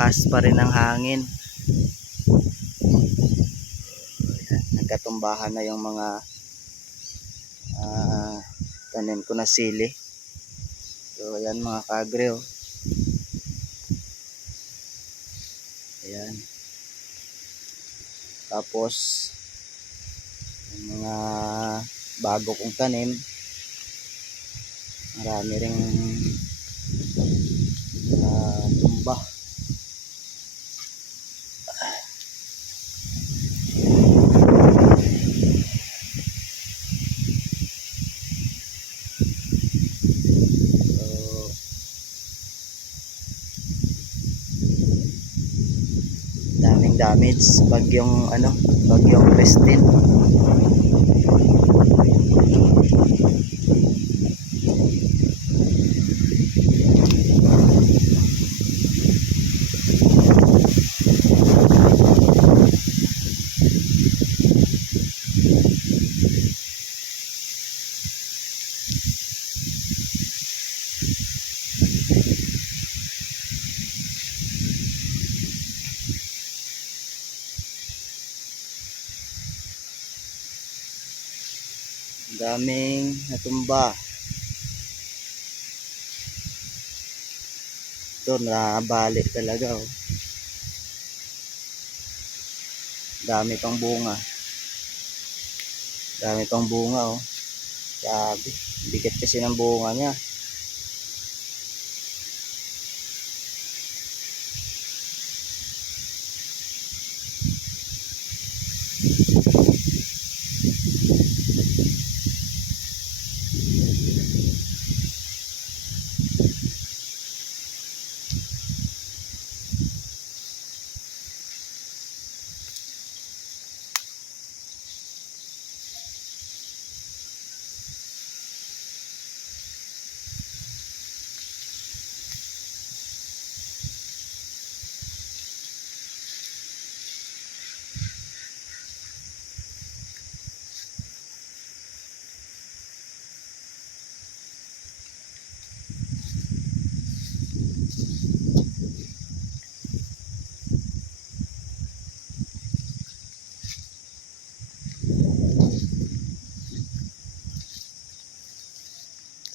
lakas pa rin ng hangin. Ayan, nagkatumbahan na yung mga tanim ko na sili. So ayan mga kaagre, oh. Ayan. Tapos yung mga bago kong tanim, marami ring tumba. So daming damage bagyong Christine. Daming natumba. Ito nabali talaga, oh. Dami pang bunga. Dami pang bunga, oh. Sabi, bigat kasi ng bunga niya.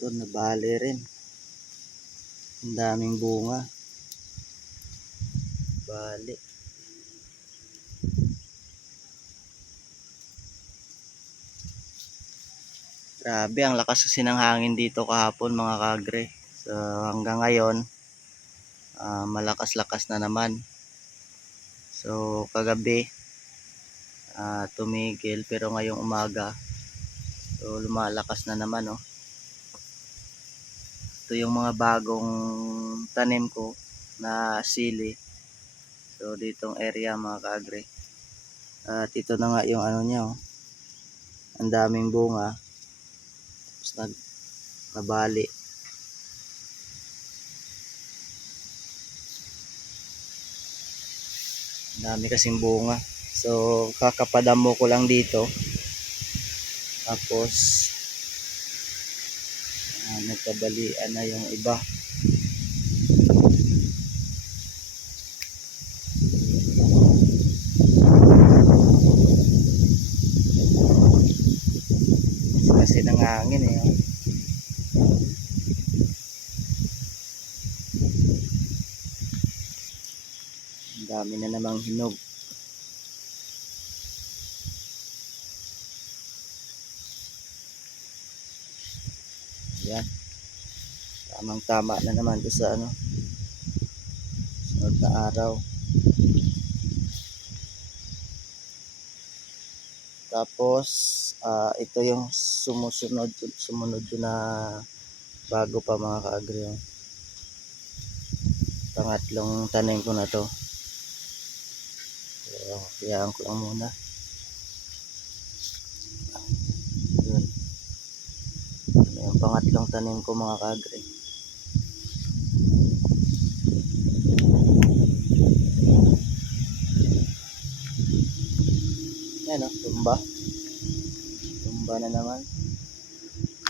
Ito nabali rin. Ang daming bunga. Bali. Grabe, ang lakas kasi ng hangin dito kahapon mga kaagre. So hanggang ngayon, malakas-lakas na naman. So kagabi, tumigil, pero ngayong umaga, so lumalakas na naman, oh. Ito yung mga bagong tanim ko na sili. So ditong area mga kaagre. At ito na nga yung ano niya, oh. Ang daming bunga. Tapos nabali. Ang dami kasing bunga. So kakapadamo ko lang dito. Tapos nagkabalian na yung iba. Kasi nangangin, eh, oh. Ang dami na namang hinog. Yan. Tamang tama na naman ito sa sunod na araw. Tapos ito yung sumunod na bago pa mga kaagri, oh. Pangatlong tanim ko na to. So hayaan ko lang muna. Yun. Yung pangatlong tanim ko mga kaagri. Yan, oh, tumba na naman.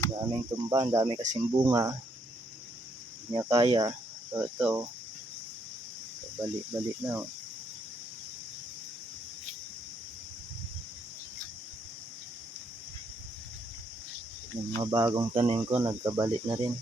Daming tumba, ang dami kasing bunga. Hindi niya kaya. So ito, Bali-bali na oh. Yung mga bagong tanim ko nagkabali na rin.